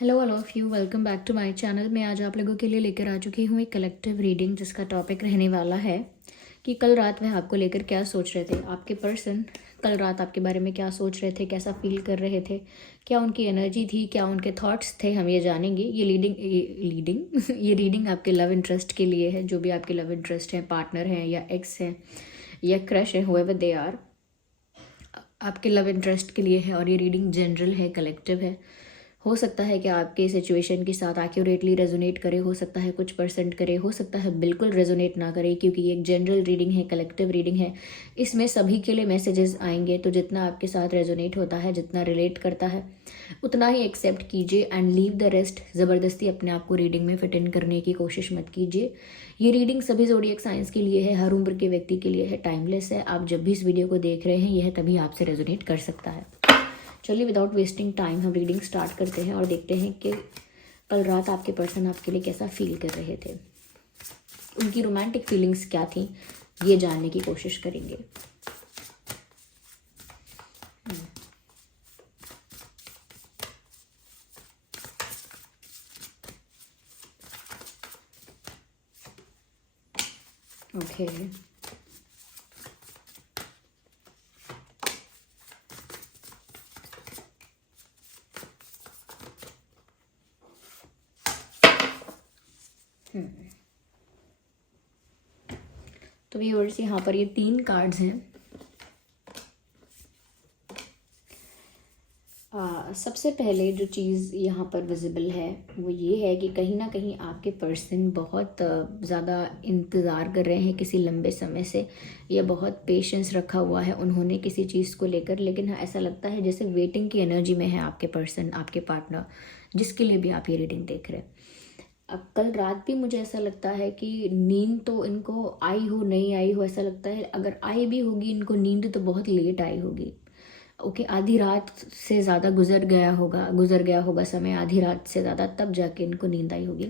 Hello all of you, welcome back to my channel. मैं आज आप लोगों के लिए लेकर आ चुकी हूँ एक कलेक्टिव रीडिंग जिसका टॉपिक रहने वाला है कि कल रात वह आपको लेकर क्या सोच रहे थे। आपके पर्सन कल रात आपके बारे में क्या सोच रहे थे, कैसा फील कर रहे थे, क्या उनकी एनर्जी थी, क्या उनके थॉट्स थे, हम ये जानेंगे। ये रीडिंग आपके लव इंटरेस्ट के लिए है। जो भी आपके लव इंटरेस्ट हैं, पार्टनर हैं या एक्स हैं या क्रश है, हुएवर दे आर, आपके लव इंटरेस्ट के लिए है। और ये रीडिंग जनरल है, कलेक्टिव है। हो सकता है कि आपके सिचुएशन के साथ एक्यूरेटली रेजोनेट करे, हो सकता है कुछ परसेंट करे, हो सकता है बिल्कुल रेजोनेट ना करे, क्योंकि ये एक जनरल रीडिंग है, कलेक्टिव रीडिंग है। इसमें सभी के लिए मैसेजेस आएंगे, तो जितना आपके साथ रेजोनेट होता है, जितना रिलेट करता है, उतना ही एक्सेप्ट कीजिए एंड लीव द रेस्ट। ज़बरदस्ती अपने आप को रीडिंग में फिट इन करने की कोशिश मत कीजिए। ये रीडिंग सभी ज़ोडिएक साइंस के लिए है, हर उम्र के व्यक्ति के लिए है, टाइमलेस है। आप जब भी इस वीडियो को देख रहे हैं, यह तभी आपसे रेजोनेट कर सकता है। चलिए विदाउट वेस्टिंग टाइम हम रीडिंग स्टार्ट करते हैं और देखते हैं कि कल रात आपके पर्सन आपके लिए कैसा फील कर रहे थे, उनकी रोमांटिक फीलिंग्स क्या थी, ये जानने की कोशिश करेंगे। ओके तो व्यूअर्स, यहाँ पर ये 3 कार्ड्स हैं। सबसे पहले जो चीज़ यहाँ पर विजिबल है वो ये है कि कहीं ना कहीं आपके पर्सन बहुत ज़्यादा इंतज़ार कर रहे हैं किसी लंबे समय से, या बहुत पेशेंस रखा हुआ है उन्होंने किसी चीज़ को लेकर। लेकिन हाँ, ऐसा लगता है जैसे वेटिंग की एनर्जी में है आपके पर्सन, आपके पार्टनर, जिसके लिए भी आप ये रीडिंग देख रहे हैं। अब कल रात भी मुझे ऐसा लगता है कि नींद तो इनको आई हो नहीं आई हो, ऐसा लगता है अगर आई भी होगी इनको नींद तो बहुत लेट आई होगी। ओके, आधी रात से ज़्यादा गुजर गया होगा समय, आधी रात से ज़्यादा, तब जाके इनको नींद आई होगी।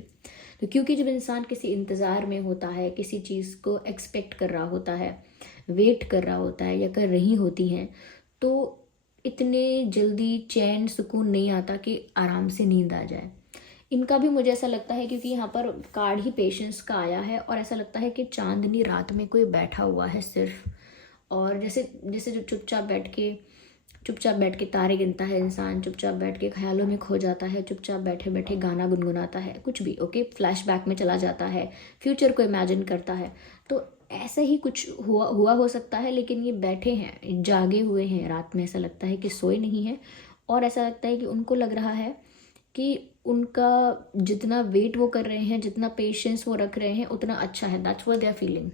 तो क्योंकि जब इंसान किसी इंतज़ार में होता है, किसी चीज़ को एक्सपेक्ट कर रहा होता है, वेट कर रहा होता है या कर रही होती हैं, तो इतने जल्दी चैन सुकून नहीं आता कि आराम से नींद आ जाए। इनका भी मुझे ऐसा लगता है, क्योंकि यहाँ पर कार्ड ही पेशेंस का आया है और ऐसा लगता है कि चांदनी रात में कोई बैठा हुआ है सिर्फ, और जैसे जैसे जो चुपचाप बैठ के तारे गिनता है इंसान, चुपचाप बैठ के ख्यालों में खो जाता है, चुपचाप बैठे बैठे गाना गुनगुनाता है, कुछ भी। ओके, फ्लैशबैक में चला जाता है, फ्यूचर को इमेजिन करता है। तो ऐसा ही कुछ हुआ हो सकता है। लेकिन ये बैठे हैं, जागे हुए हैं रात में, ऐसा लगता है कि सोए नहीं हैं। और ऐसा लगता है कि उनको लग रहा है कि उनका जितना वेट वो कर रहे हैं, जितना पेशेंस वो रख रहे हैं, उतना अच्छा है। That's what they are feeling.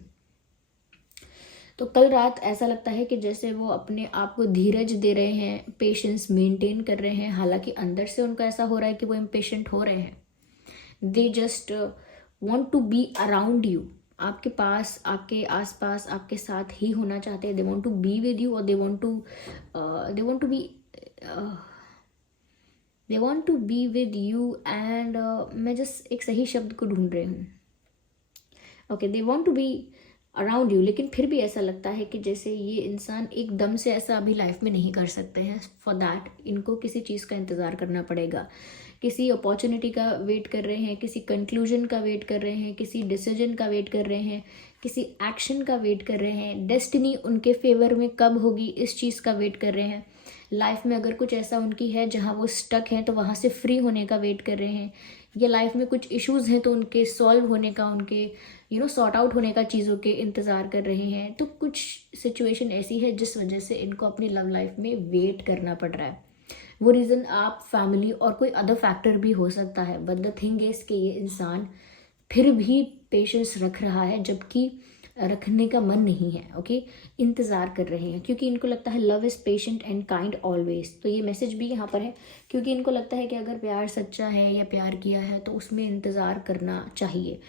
तो कल रात ऐसा लगता है कि जैसे वो अपने आप को धीरज दे रहे हैं, पेशेंस मेंटेन कर रहे हैं। हालांकि अंदर से उनका ऐसा हो रहा है कि वो इम्पेशेंट हो रहे हैं। They just want to be around you, आपके पास, आपके आसपास, आपके साथ ही होना चाहते हैं। They want to be with you, और they want to be with you and मैं जस्ट एक सही शब्द को ढूंढ रही हूँ। Okay, they want to be around you. लेकिन फिर भी ऐसा लगता है कि जैसे ये इंसान एकदम से ऐसा अभी लाइफ में नहीं कर सकते हैं। फॉर दैट इनको किसी चीज़ का इंतज़ार करना पड़ेगा, किसी अपॉर्चुनिटी का वेट कर रहे हैं, किसी कंक्लूजन का वेट कर रहे हैं, किसी डिसीजन का वेट कर रहे हैं, किसी एक्शन का वेट कर रहे हैं। डेस्टिनी उनके फेवर में कब होगी, इस चीज़ का वेट कर रहे हैं। लाइफ में अगर कुछ ऐसा उनकी है जहाँ वो स्टक हैं, तो वहाँ से फ्री होने का वेट कर रहे हैं। या लाइफ में कुछ इश्यूज़ हैं तो उनके सॉल्व होने का, उनके सॉर्ट आउट होने का, चीज़ों के इंतज़ार कर रहे हैं। तो कुछ सिचुएशन ऐसी है जिस वजह से इनको अपनी लव लाइफ में वेट करना पड़ रहा है। वो रीज़न आप, फैमिली और कोई अदर फैक्टर भी हो सकता है। बट द थिंग इज कि ये इंसान फिर भी पेशेंस रख रहा है, जबकि रखने का मन नहीं है। ओके, इंतज़ार कर रहे हैं, क्योंकि इनको लगता है love is patient and kind always. तो ये मैसेज भी यहाँ पर है, क्योंकि इनको लगता है कि अगर प्यार सच्चा है या प्यार किया है तो उसमें इंतज़ार करना चाहिए।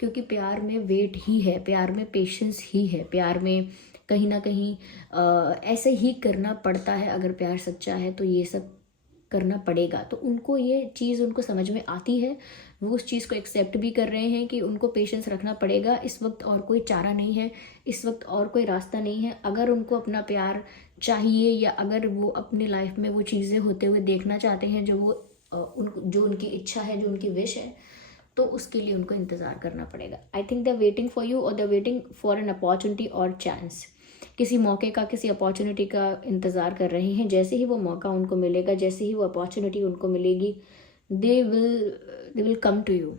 क्योंकि प्यार में वेट ही है, प्यार में पेशेंस ही है, प्यार में कहीं ना कहीं ऐसे ही करना पड़ता है। अगर प्यार सच्चा है तो ये सब करना पड़ेगा। तो उनको ये चीज़ उनको समझ में आती है, वो उस चीज़ को एक्सेप्ट भी कर रहे हैं कि उनको पेशेंस रखना पड़ेगा। इस वक्त और कोई चारा नहीं है, इस वक्त और कोई रास्ता नहीं है। अगर उनको अपना प्यार चाहिए, या अगर वो अपनी लाइफ में वो चीज़ें होते हुए देखना चाहते हैं जो वो उनको जो उनकी इच्छा है, जो उनकी विश है, तो उसके लिए उनको इंतज़ार करना पड़ेगा। I think they are waiting for you और they are waiting for an opportunity और चांस। किसी मौके का, किसी अपॉर्चुनिटी का इंतज़ार कर रहे हैं। जैसे ही वो मौका उनको मिलेगा, जैसे ही वो अपॉर्चुनिटी उनको मिलेगी, they will come to you.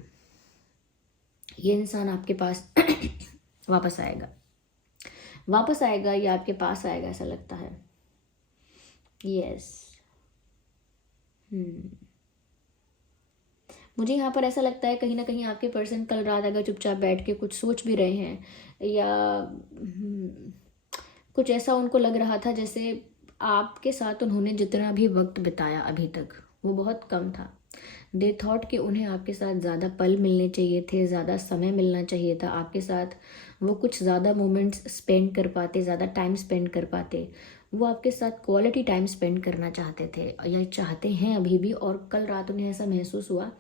ये इंसान आपके पास वापस आएगा या आपके पास आएगा, ऐसा लगता है। यस। मुझे यहाँ पर ऐसा लगता है कहीं ना कहीं आपके पर्सन कल रात अगर चुपचाप बैठ के कुछ सोच भी रहे हैं, या कुछ ऐसा उनको लग रहा था जैसे आपके साथ उन्होंने जितना भी वक्त बिताया अभी तक वो बहुत कम था। दे थॉट कि उन्हें आपके साथ ज़्यादा पल मिलने चाहिए थे, ज़्यादा समय मिलना चाहिए था आपके साथ, वो कुछ ज़्यादा मोमेंट्स स्पेंड कर पाते, ज़्यादा टाइम स्पेंड कर पाते। वो आपके साथ क्वालिटी टाइम स्पेंड करना चाहते थे या चाहते हैं अभी भी। और कल रात उन्हें ऐसा महसूस हुआ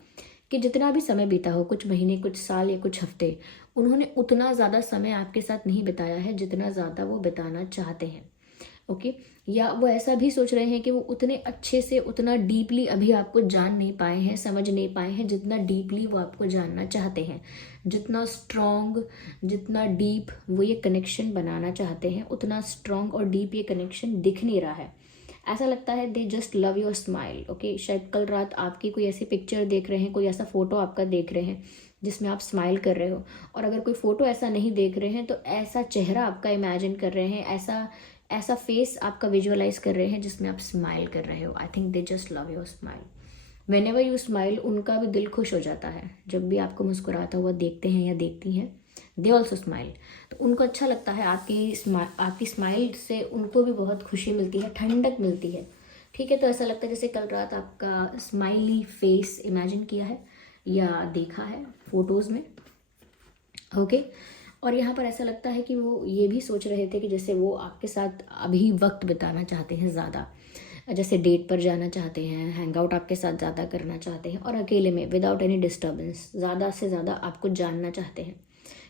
कि जितना भी समय बीता हो, कुछ महीने, कुछ साल या कुछ हफ्ते, उन्होंने उतना ज़्यादा समय आपके साथ नहीं बिताया है जितना ज़्यादा वो बिताना चाहते हैं। ओके। या वो ऐसा भी सोच रहे हैं कि वो उतने अच्छे से, उतना डीपली अभी आपको जान नहीं पाए हैं, समझ नहीं पाए हैं जितना डीपली वो आपको जानना चाहते हैं। जितना स्ट्रॉन्ग, जितना डीप वो ये कनेक्शन बनाना चाहते हैं, उतना स्ट्रॉन्ग और डीप ये कनेक्शन दिख नहीं रहा है। ऐसा लगता है they just love your smile. Okay. शायद कल रात आपकी कोई ऐसी पिक्चर देख रहे हैं, कोई ऐसा फोटो आपका देख रहे हैं जिसमें आप स्माइल कर रहे हो। और अगर कोई फोटो ऐसा नहीं देख रहे हैं तो ऐसा चेहरा आपका इमेजिन कर रहे हैं, ऐसा ऐसा फेस आपका विजुअलाइज कर रहे हैं जिसमें आप स्माइल कर रहे हो। आई think they just love your smile. When ever you smile, उनका भी दिल खुश हो जाता है। जब भी आपको मुस्कुराता हुआ देखते हैं या देखती हैं, दे ऑल्सो स्माइल। तो उनको अच्छा लगता है, आपकी स्माइल से उनको भी बहुत खुशी मिलती है, ठंडक मिलती है। ठीक है। तो ऐसा लगता है जैसे कल रात आपका स्माइली फेस इमेजिन किया है या देखा है फोटोज़ में। ओके। और यहाँ पर ऐसा लगता है कि वो ये भी सोच रहे थे कि जैसे वो आपके साथ अभी वक्त बिताना चाहते हैं ज़्यादा, जैसे डेट पर जाना चाहते हैं, हैंग आउट आपके साथ ज़्यादा करना चाहते हैं, और अकेले में विदाउट एनी डिस्टर्बेंस ज़्यादा से ज़्यादा आपको जानना चाहते हैं।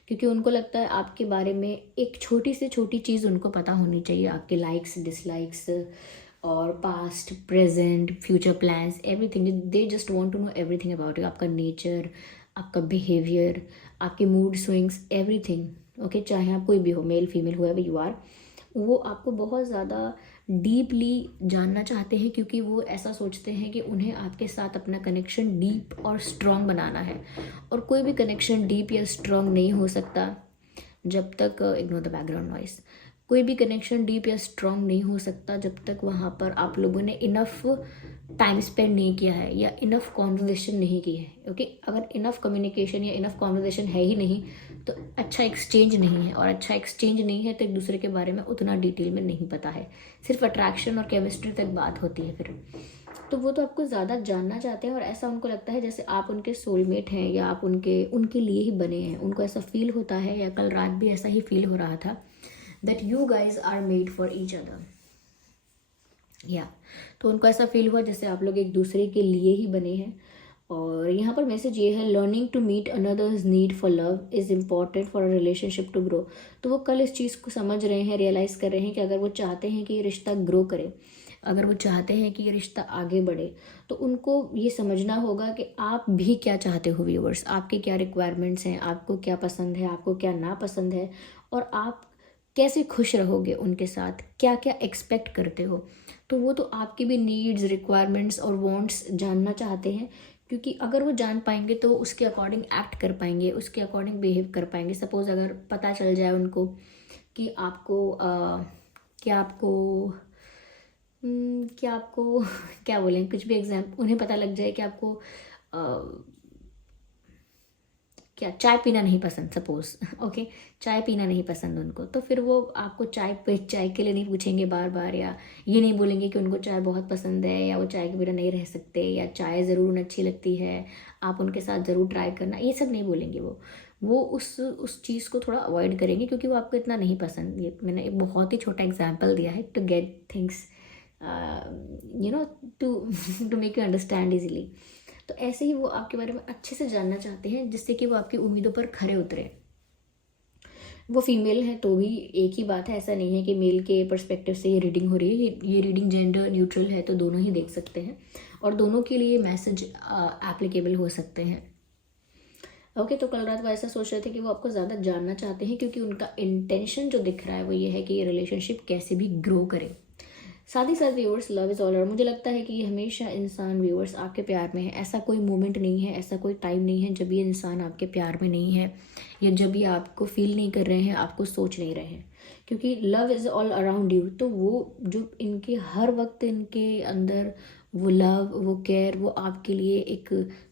क्योंकि उनको लगता है आपके बारे में एक छोटी से छोटी चीज़ उनको पता होनी चाहिए, आपके लाइक्स, डिसलाइक्स और past, present, future plans, everything. They just want to know everything about you. आपका नेचर, आपका बिहेवियर, आपके मूड स्विंग्स, एवरीथिंग। ओके। चाहे आप कोई भी हो, male female, whoever you are, वो आपको बहुत ज़्यादा डीपली जानना चाहते हैं। क्योंकि वो ऐसा सोचते हैं कि उन्हें आपके साथ अपना कनेक्शन डीप और स्ट्रॉन्ग बनाना है। और कोई भी कनेक्शन डीप या स्ट्रॉन्ग नहीं हो सकता जब तक, इग्नोर द बैकग्राउंड नॉइस, कोई भी कनेक्शन डीप या स्ट्रॉन्ग नहीं हो सकता जब तक वहाँ पर आप लोगों ने इनफ टाइम स्पेंड नहीं किया है या इनफ कॉन्वर्जेसन नहीं की है। ओके। अगर इनफ कम्युनिकेशन या इनफ कॉन्वर्जेसन है ही नहीं तो अच्छा एक्सचेंज नहीं है, और अच्छा एक्सचेंज नहीं है तो एक दूसरे के बारे में उतना डिटेल में नहीं पता है, सिर्फ अट्रैक्शन और केमिस्ट्री तक बात होती है फिर। तो वो तो आपको ज़्यादा जानना चाहते हैं, और ऐसा उनको लगता है जैसे आप उनके सोलमेट हैं या आप उनके लिए ही बने हैं। उनको ऐसा फील होता है, या कल रात भी ऐसा ही फील हो रहा था, that you guys are made for each other. या तो उनको ऐसा फील हुआ जैसे आप लोग एक दूसरे के लिए ही बने हैं। और यहाँ पर मैसेज ये है, learning to meet another's need for love is important for a relationship to grow. तो वो कल इस चीज़ को समझ रहे हैं, रियलाइज़ कर रहे हैं कि अगर वो चाहते हैं कि ये रिश्ता ग्रो करे, अगर वो चाहते हैं कि ये रिश्ता आगे बढ़े, तो उनको ये समझना होगा कि आप भी क्या चाहते हो व्यूअर्स, आपके क्या रिक्वायरमेंट्स हैं, आपको क्या पसंद है, आपको क्या नापसंद है, और आप कैसे खुश रहोगे उनके साथ, क्या क्या एक्सपेक्ट करते हो। तो वो तो आपकी भी नीड्स, रिक्वायरमेंट्स और वांट्स जानना चाहते हैं। क्योंकि अगर वो जान पाएंगे तो उसके अकॉर्डिंग एक्ट कर पाएंगे, उसके अकॉर्डिंग बिहेव कर पाएंगे। सपोज़ अगर पता चल जाए उनको कि आपको क्या आपको क्या आपको क्या बोलें, कुछ भी एग्जाम्पल, उन्हें पता लग जाए कि आपको क्या चाय पीना नहीं पसंद, सपोज। ओके। चाय पीना नहीं पसंद उनको, तो फिर वो आपको चाय के लिए नहीं पूछेंगे बार बार, या ये नहीं बोलेंगे कि उनको चाय बहुत पसंद है या वो चाय के बिना नहीं रह सकते, या चाय ज़रूर उन्हें अच्छी लगती है, आप उनके साथ ज़रूर ट्राई करना, ये सब नहीं बोलेंगे। वो उस चीज़ को थोड़ा अवॉइड करेंगे क्योंकि वो आपको इतना नहीं पसंद। ये मैंने एक बहुत ही छोटा एग्जाम्पल दिया है to get things you know to make you understand easily. तो ऐसे ही वो आपके बारे में अच्छे से जानना चाहते हैं जिससे कि वो आपकी उम्मीदों पर खरे उतरे। वो फीमेल है तो भी एक ही बात है, ऐसा नहीं है कि मेल के पर्सपेक्टिव से ये रीडिंग हो रही है। ये रीडिंग जेंडर न्यूट्रल है, तो दोनों ही देख सकते हैं और दोनों के लिए मैसेज एप्लीकेबल हो सकते हैं। ओके, तो कल रात वो ऐसा सोच रहे थे कि वो आपको ज़्यादा जानना चाहते हैं, क्योंकि उनका इंटेंशन जो दिख रहा है वो ये है कि ये रिलेशनशिप कैसे भी ग्रो करे। साथ ही साथ viewers, love is all around, मुझे लगता है कि ये हमेशा इंसान व्यूअर्स आपके प्यार में है। ऐसा कोई मोमेंट नहीं है, ऐसा कोई टाइम नहीं है जब ये इंसान आपके प्यार में नहीं है, या जब ये आपको फील नहीं कर रहे हैं, आपको सोच नहीं रहे हैं, क्योंकि love is all around you. तो वो जो इनके हर वक्त इनके अंदर वो लव, वो केयर, वो आपके लिए एक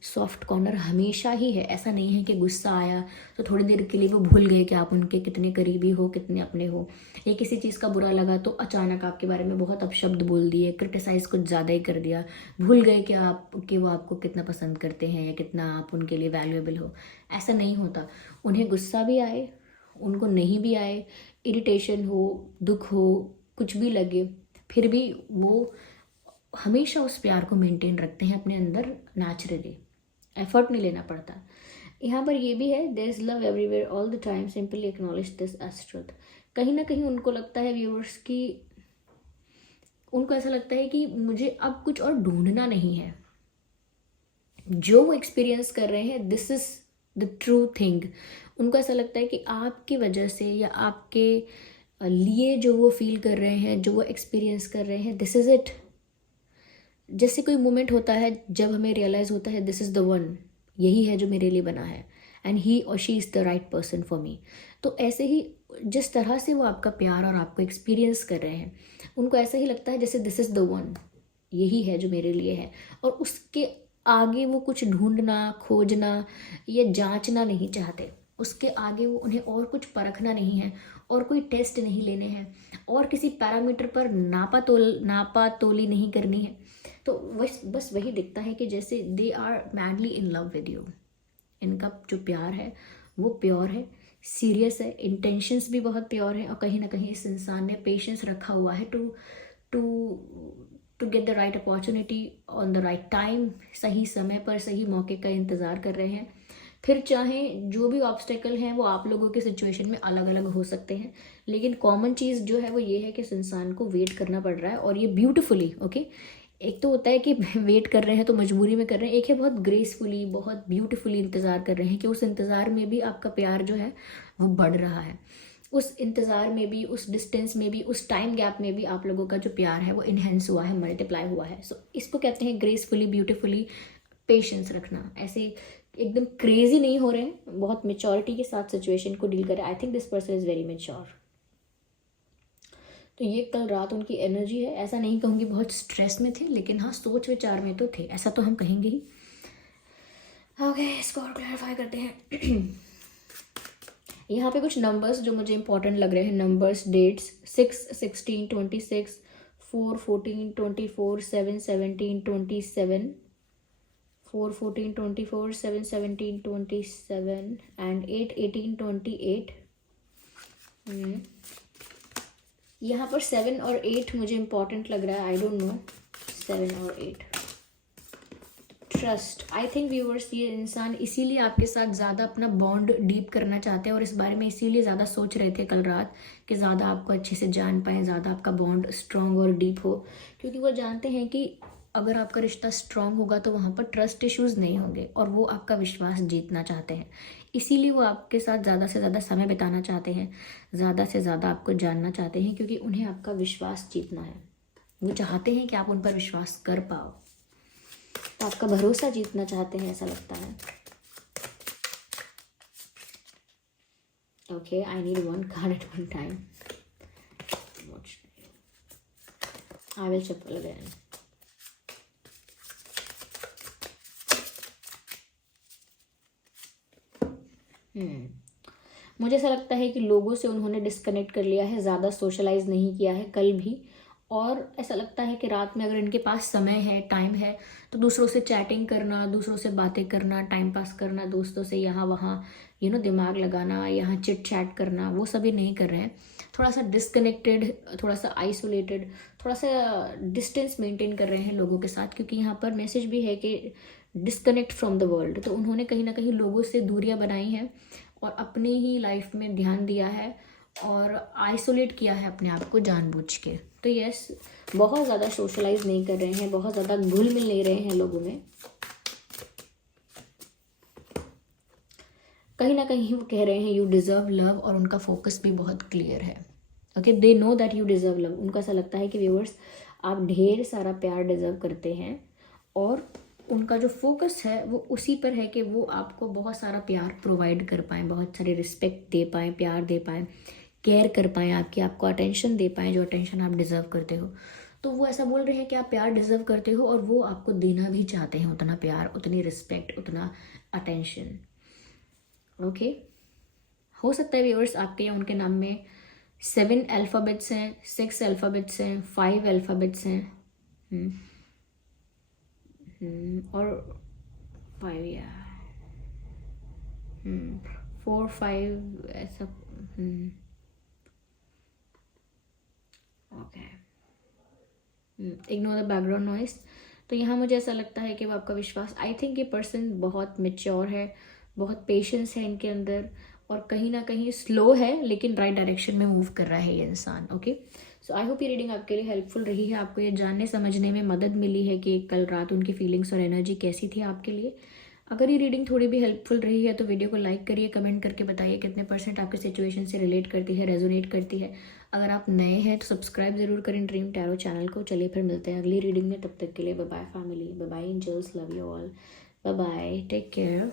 सॉफ्ट कॉर्नर हमेशा ही है। ऐसा नहीं है कि गुस्सा आया तो थोड़ी देर के लिए वो भूल गए कि आप उनके कितने करीबी हो, कितने अपने हो, या किसी चीज़ का बुरा लगा तो अचानक आपके बारे में बहुत अपशब्द बोल दिए, क्रिटिसाइज कुछ ज़्यादा ही कर दिया, भूल गए कि वो आपको कितना पसंद करते हैं या कितना आप उनके लिए वैल्यूएबल हो। ऐसा नहीं होता। उन्हें गुस्सा भी आए, उनको नहीं भी आए, इरिटेशन हो, दुख हो, कुछ भी लगे, फिर भी वो हमेशा उस प्यार को मेंटेन रखते हैं अपने अंदर नेचुरली, एफर्ट नहीं लेना पड़ता। यहाँ पर ये भी है, there is love everywhere all the time, simply acknowledge this as truth. कहीं ना कहीं उनको लगता है व्यूअर्स की, उनको ऐसा लगता है कि मुझे अब कुछ और ढूंढना नहीं है, जो वो एक्सपीरियंस कर रहे हैं this is the true thing. उनको ऐसा लगता है कि आपकी वजह से या आपके लिए जो वो फील कर रहे हैं, जो वो एक्सपीरियंस कर रहे हैं, दिस इज इट। जैसे कोई मोमेंट होता है जब हमें रियलाइज़ होता है दिस इज़ द वन, यही है जो मेरे लिए बना है, एंड ही और she is the right person for me. तो ऐसे ही जिस तरह से वो आपका प्यार और आपको एक्सपीरियंस कर रहे हैं, उनको ऐसा ही लगता है जैसे दिस इज़ द वन, यही है जो मेरे लिए है। और उसके आगे वो कुछ ढूंढना, खोजना या जांचना नहीं चाहते। उसके आगे वो, उन्हें और कुछ परखना नहीं है, और कोई टेस्ट नहीं लेने हैं, और किसी पैरामीटर पर नापा तोली नहीं करनी है। तो बस वही दिखता है कि जैसे they are madly in love with you. इनका जो प्यार है वो प्योर है, सीरियस है, इंटेंशंस भी बहुत प्योर है, और कहीं ना कहीं इस इंसान ने पेशेंस रखा हुआ है to to to get the right opportunity on the right time. सही समय पर सही मौके का इंतज़ार कर रहे हैं। फिर चाहे जो भी ऑब्स्टेकल हैं वो आप लोगों के सिचुएशन में अलग अलग हो सकते हैं, लेकिन कॉमन चीज़ जो है वो ये है कि इस इंसान को वेट करना पड़ रहा है, और ये ब्यूटिफुली। ओके, एक तो होता है कि वेट कर रहे हैं तो मजबूरी में कर रहे हैं, एक है बहुत ग्रेसफुली, बहुत ब्यूटीफुली इंतज़ार कर रहे हैं कि उस इंतज़ार में भी आपका प्यार जो है वो बढ़ रहा है। उस इंतज़ार में भी, उस डिस्टेंस में भी, उस टाइम गैप में भी आप लोगों का जो प्यार है वो इन्हेंस हुआ है, मल्टीप्लाई हुआ है। सो इसको कहते हैं ग्रेसफुली, ब्यूटीफुली पेशेंस रखना। ऐसे एकदम क्रेजी नहीं हो रहे हैं, बहुत मेच्योरिटी के साथ सिचुएशन को डील करें। I think this person is very mature. तो ये कल रात उनकी एनर्जी है। ऐसा नहीं कहूँगी बहुत स्ट्रेस में थे, लेकिन हाँ सोच विचार में तो थे, ऐसा तो हम कहेंगे ही। ओके, इसको और क्लैरिफाई करते हैं। यहाँ पे कुछ नंबर्स जो मुझे इंपॉर्टेंट लग रहे हैं, नंबर्स, डेट्स, 6, 16, 26, 4, 14, 24, 7, 17, 27, 4, 14, 24, 7, 17, 27 एंड 8, 18, 28। यहाँ पर 7 और 8 मुझे इंपॉर्टेंट लग रहा है। आई डोंट नो, 7 और 8। ट्रस्ट, आई थिंक व्यूअर्स, ये इंसान इसीलिए आपके साथ ज़्यादा अपना बॉन्ड डीप करना चाहते हैं, और इस बारे में इसीलिए ज़्यादा सोच रहे थे कल रात कि ज़्यादा आपको अच्छे से जान पाएँ, ज़्यादा आपका बॉन्ड स्ट्रॉन्ग और डीप हो, क्योंकि वो जानते हैं कि अगर आपका रिश्ता स्ट्रॉन्ग होगा तो वहाँ पर ट्रस्ट इश्यूज़ नहीं होंगे, और वो आपका विश्वास जीतना चाहते हैं। इसीलिए वो आपके साथ ज़्यादा से ज़्यादा समय बिताना चाहते हैं, ज़्यादा से ज़्यादा आपको जानना चाहते हैं, क्योंकि उन्हें आपका विश्वास जीतना है। वो चाहते हैं कि आप उन पर विश्वास कर पाओ, तो आपका भरोसा जीतना चाहते हैं, ऐसा लगता है। Okay, I need one card at one time. I will shuffle again. मुझे ऐसा लगता है कि लोगों से उन्होंने डिस्कनेक्ट कर लिया है, ज़्यादा सोशलाइज नहीं किया है कल भी, और ऐसा लगता है कि रात में अगर इनके पास समय है, टाइम है, तो दूसरों से चैटिंग करना, दूसरों से बातें करना, टाइम पास करना, दोस्तों से यहाँ वहाँ दिमाग लगाना, यहाँ चिट चैट करना, वो सभी नहीं कर रहे हैं। थोड़ा सा डिस्कनेक्टेड, थोड़ा सा आइसोलेटेड, थोड़ा सा डिस्टेंस मेंटेन कर रहे हैं लोगों के साथ, क्योंकि यहाँ पर मैसेज भी है कि डिस्कनेक्ट फ्रॉम द वर्ल्ड। तो उन्होंने कहीं ना कहीं लोगों से दूरियां बनाई हैं, और अपनी ही लाइफ में ध्यान दिया है और आइसोलेट किया है अपने आप को जानबूझ के। तो यस, बहुत ज़्यादा सोशलाइज नहीं कर रहे हैं, बहुत ज़्यादा घुल मिल नहीं रहे हैं लोगों में। कहीं ना कहीं वो कह रहे हैं यू डिज़र्व लव, और उनका फोकस भी बहुत क्लियर है। Okay, they know that you deserve love. उनको ऐसा लगता है कि व्यूअर्स आप ढेर सारा प्यार डिज़र्व करते हैं, और उनका जो फोकस है वो उसी पर है कि वो आपको बहुत सारा प्यार प्रोवाइड कर पाएँ, बहुत सारे रिस्पेक्ट दे पाएँ, प्यार दे पाएँ, केयर कर पाएँ आपको अटेंशन दे पाएँ, जो अटेंशन आप डिज़र्व करते हो। तो वो ऐसा बोल रहे हैं कि आप प्यार डिज़र्व करते हो और वो आपको देना भी चाहते हैं उतना प्यार, उतनी रिस्पेक्ट, उतना अटेंशन। ओके, हो सकता है व्यूअर्स आपके या उनके नाम में 7 अल्फ़ाबेट्स हैं, 6 अल्फ़ाबेट्स हैं, 5 अल्फ़ाबेट्स हैं, और 5 या 4 5 ऐसा। Okay, ignore the background noise. तो यहाँ मुझे ऐसा लगता है कि वो आपका विश्वास, आई थिंक ये पर्सन बहुत मेच्योर है, बहुत पेशेंस है इनके अंदर, और कहीं ना कहीं स्लो है लेकिन राइट डायरेक्शन में मूव कर रहा है ये इंसान। ओके, सो आई होप ये रीडिंग आपके लिए हेल्पफुल रही है, आपको ये जानने समझने में मदद मिली है कि कल रात उनकी फीलिंग्स और एनर्जी कैसी थी आपके लिए। अगर ये रीडिंग थोड़ी भी हेल्पफुल रही है तो वीडियो को लाइक करिए, कमेंट करके बताइए कितने % आपके सिचुएशन से रिलेट करती है, रेजोनेट करती है। अगर आप नए हैं तो सब्सक्राइब जरूर करें ड्रीम टैरो चैनल को। चलिए फिर मिलते हैं अगली रीडिंग में, तब तक के लिए bye bye family, bye bye angels, love you all, bye bye, take care.